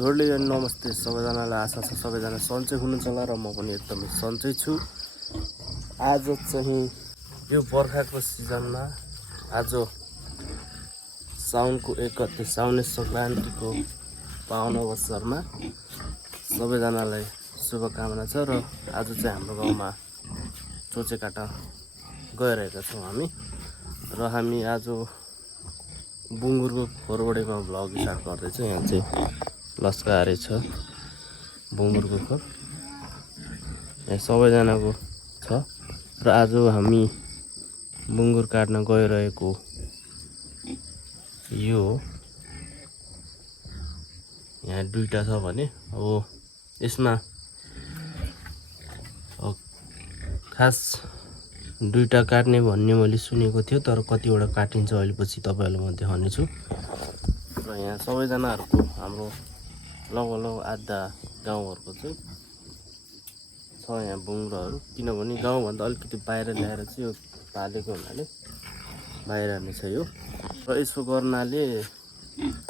जोडले नमस्ते सबैजनालाई, आशा छ सबैजना सन्चै हुनुहुन्छ होला र म पनि एकदमै सन्चै छु। आज चाहिँ यो बर्खाको सिजनमा आज साउनको 1 गते साउने सङ्क्रान्तिको पावन अवसरमा सबैजनालाई शुभकामना छ र आज चाहिँ हाम्रो गाउँमा चोचेकाटा गइरहेका छौँ हामी र हामी आज बुङ्गुरको खोरबाटैमा भ्लग स्टार्ट गर्दैछौँ। यहाँ चाहिँ लस्काहारे छ बुङ्गुरको खोर, यहाँ सबैजनाको छ र आज हामी बुङ्गुर काट्न गइरहेको यो यहाँ दुईटा छ भने अब यसमा खास दुईटा काट्ने भन्ने मैले सुनेको थियो, तर कतिवटा काटिन्छ अहिले पछि तपाईँहरूलाई म देखाउनेछु। र यहाँ सबैजनाहरूको हाम्रो लगभग आधा गाउँहरूको चाहिँ छ यहाँ बुङ्गुरहरू, किनभने गाउँभन्दा अलिकति बाहिर ल्याएर चाहिँ यो पालेको हुनाले बाहिर नै छ यो। र यसो गर्नाले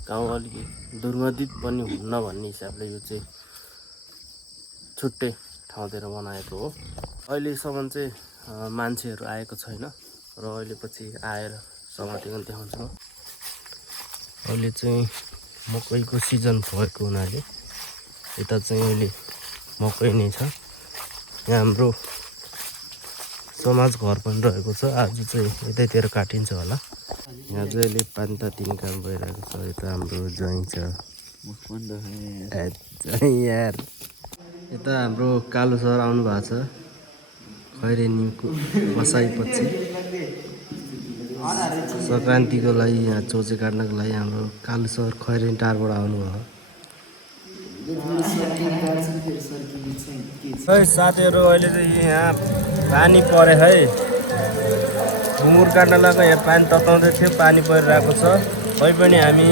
गाउँ अलिकति दुर्गन्धित पनि हुन्न भन्ने हिसाबले यो चाहिँ छुट्टै ठाउँतिर बनाएको हो। अहिलेसम्म चाहिँ मान्छेहरू आएको छैन र अहिले पछि आएर समातिकन देखाउँछु। अहिले चाहिँ मकैको सिजन भएको हुनाले यता चाहिँ अहिले मकै नै छ। यहाँ हाम्रो समाज घर पनि रहेको छ, आज चाहिँ यतैतिर काटिन्छ होला। यहाँ चाहिँ अहिले पानी तातिने काम भइरहेको छ। यता हाम्रो ज्वाइँ छ यार, यता हाम्रो कालु सर आउनु भएको छ खैरेनीको बसाइपछि सङ्क्रान्तिको लागि। यहाँ चोचे काट्नको लागि हाम्रो कालु सर खैरेनी टारबाट आउनुभयो। है साथीहरू, अहिले चाहिँ यहाँ पानी परे है, घुमुर काट्न लाग्यो। यहाँ पानी तताउँदै थियो, पानी परिरहेको छ। खै पनि हामी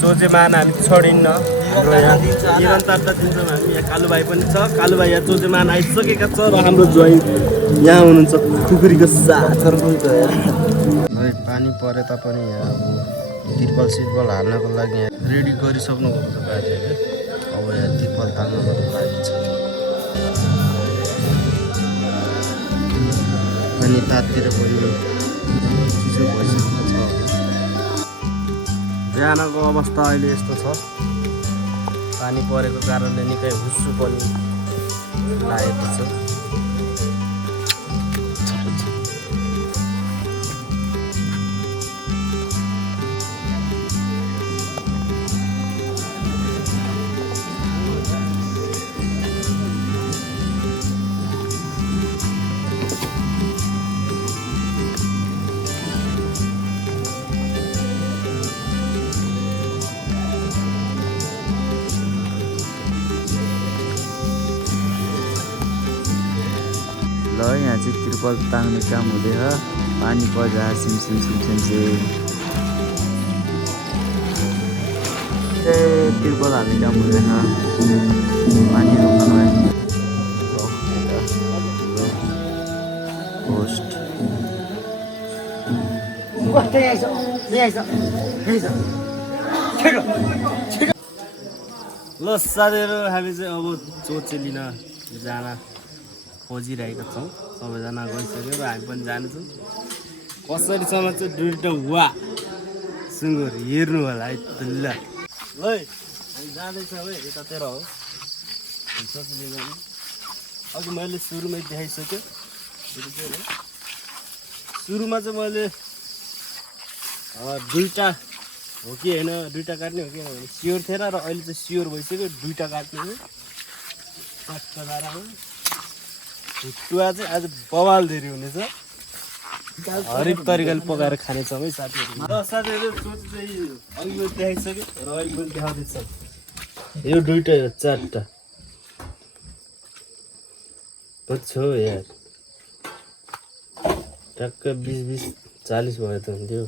चोचेमान हामी छोडिन्न, हाम्रो यहाँ निरन्तरता दिन्छौँ हामी। यहाँ कालु भाइ पनि छ, कालु भाइ यहाँ चोचेमान आइसकेका छ र हाम्रो ज्वाइँ यहाँ हुनुहुन्छ खुकुरीको साथ। है पानी परे तापनि यहाँ अब तिर्पल सिर्पल हाल्नको लागि यहाँ रेडी गरिसक्नु भएको छ बाजेले। अब यहाँ तिर्पल हाल्नु मात्र बाँकी छ। अनि तातिर पनि चिसो भइसकेको छ। बिहानको अवस्था अहिले यस्तो छ, पानी परेको कारणले निकै हुस्सु पनि लागेको छ। ल यहाँ चाहिँ तिर्पल तान्ने काम हुँदैछ। पानी पर्दा सिमसिम तिर्पल हाल्ने काम हुँदैन, पानी रोक्नलाई। होस्ट ल साथीहरू, हामी चाहिँ अब चोचे लिन जान खोजिरहेका छौँ। सबैजना गइसक्यो र हामी पनि जानेछौँ। कसरीसम्म चाहिँ दुईवटा वा सुँगुर हेर्नु होला है। ल हामी जाँदैछौँ है, यतातिर हो सोच्ने जानु। अघि मैले सुरुमै देखाइसक्यो। सुरुमा चाहिँ मैले दुईवटा हो कि होइन, दुईवटा काट्ने हो कि होइन स्योर थिएन, र अहिले चाहिँ स्योर भइसक्यो दुईवटा काट्ने हो। टुवा चाहिँ आज बवाल धेरै हुनेछ, हरेक तरिकाले पकाएर खानेछौँ है साथीहरू। र साथीहरू सोच चाहिँ अघि मैले देखाइसक्यो र अहिले पनि देखाउँदैछ। यो दुईवटा हो, चारवटा छ यार, टक्क 20-40 भयो त हुन्थ्यो।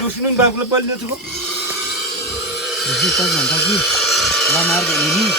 दुसरून बाबूला पडले तू म्हणता की ला मार गेली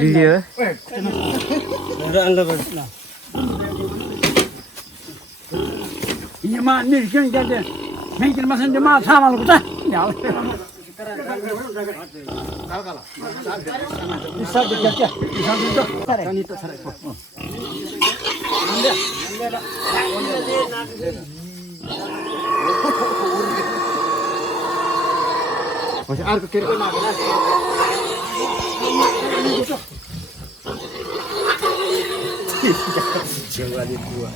video Ima ni kan jadi. Mungkin masih dia mah sama lu kita. Ya. Bisa dikerja. Bisa itu. Kan itu sare. Anda. Masih ar ke kiri kan ada. Jangan di dua.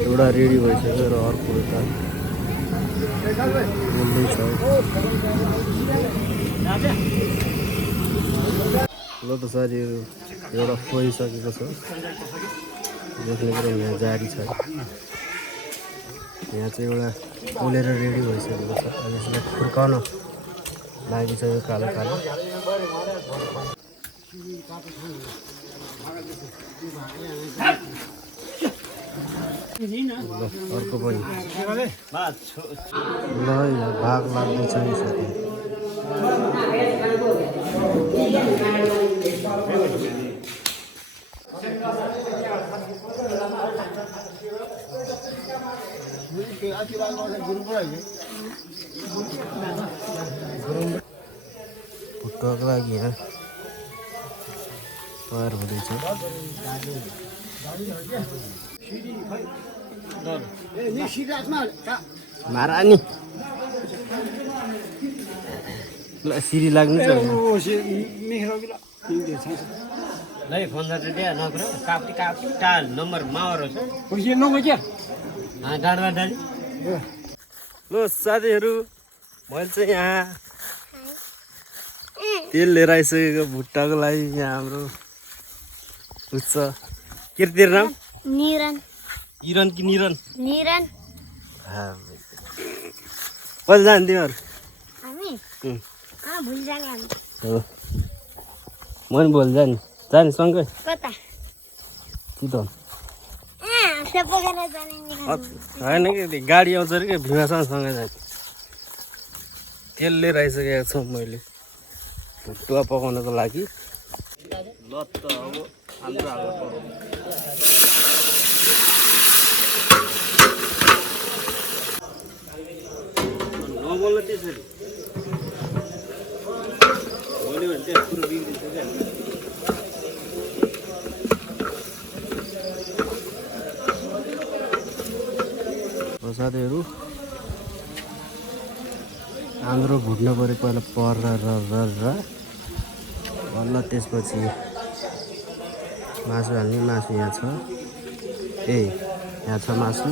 एउटा रेडी भइसक्यो र अर्को उता बोल्दैछ ल त साथीहरू एउटा खोइसकेको छ देख्ने कुरो यहाँ जारी छ यहाँ चाहिँ एउटा पोलेर रेडी भइसकेको छ अनि यसलाई खुर्काउन लागिसक्यो कालो कालो अर्को पनि ल यहाँ भाग लाग्दैछ नि साथी भुट्टाको लागि यहाँ तयार हुँदैछ मारा नि ल सिरी लाग्नु छ Lấy phone ra đây nó có cáp ta number mau rồi sao? Ôi gì nó chưa? À đàn đàn. ल साथीहरू मैले चाहिँ यहाँ तेल लिएर आइसकेको भुट्टाको लागि यहाँ हाम्रो उच्च के रे तेरो नाम निरन इरन कि निरन निरन कहिले जाने तिमीहरू हामी भुल जाने हामी हो म पनि भोलि जाने सँगै कता चितवन सेपो गरेर जाने नि होइन कि गाडी आउँछ अरे कि भिमासँग सँगै जाने तेल लिएर आइसकेको छु मैले भुट्टा पकाउनको लागि ल त अब आलु हाल्नु पर्यो नबोल्न त्यसरी बोल्यो भने चाहिँ पुरो बिग्रिन्छ क्या साथीहरू आन्द्रो भुट्न पऱ्यो पहिला पर बल्ल त्यसपछि मासु हाल्ने मासु यहाँ छ यहाँ छ मासु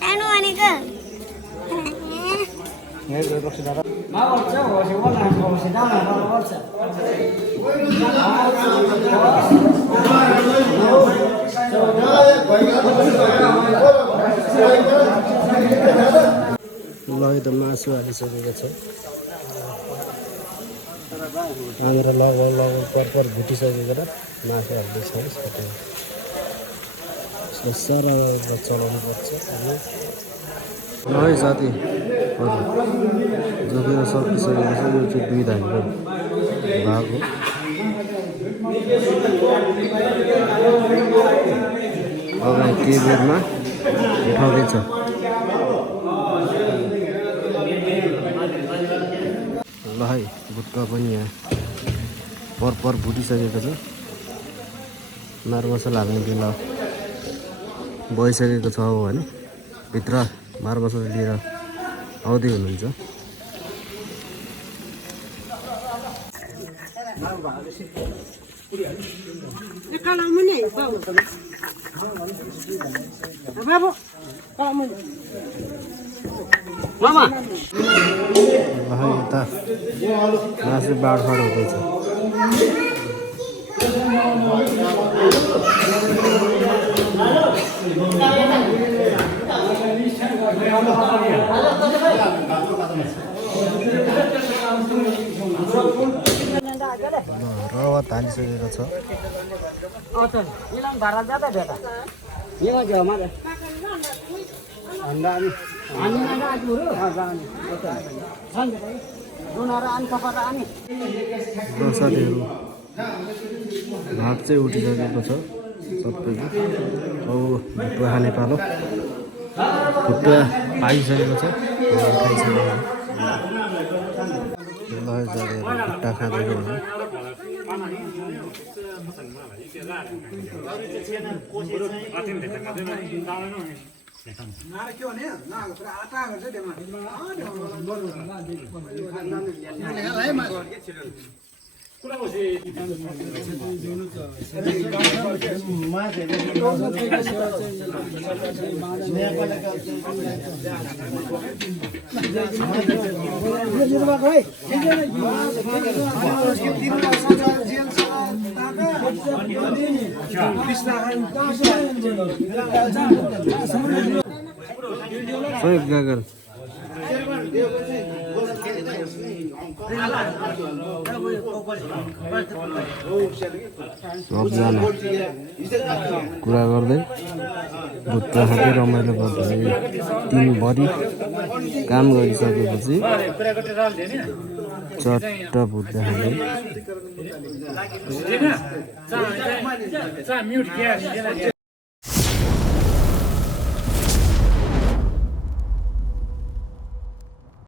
टानो भनेको ल त मासु हालिसकेको छ आएर लगभग पर भुटिसकेको र मासु हाल्दैछ यसलाई सारा चलाउनु पर्छ ल है साथी हजुर जोखेर सकिसकेको छ यो चाहिँ 2 धानको भाग हो अगाडि टेबलमा उठाउँदैछ ल है भुट्टा पनि यहाँ पर भुटिसकेको छ मारमसला हाल्ने बेला भइसकेको छ अब भने भित्र मारमसला लिएर आउँदै हुनुहुन्छ मामा यता मासु बाँडफाँड हुँदैछ रवा हालिसकेको छ साथीहरू भात चाहिँ उठिसकेको छ सबै अब भुट्टा खाने पालो भुट्टा पाइसकेको छ खाइसकेको भुट्टा खाँदैको गागल सबजना कुरा गर्दै भुट्टा खाँदै रमाइलो गर्दै दिनभरि काम गरिसकेपछि चट्ट भुट्टा खाँदै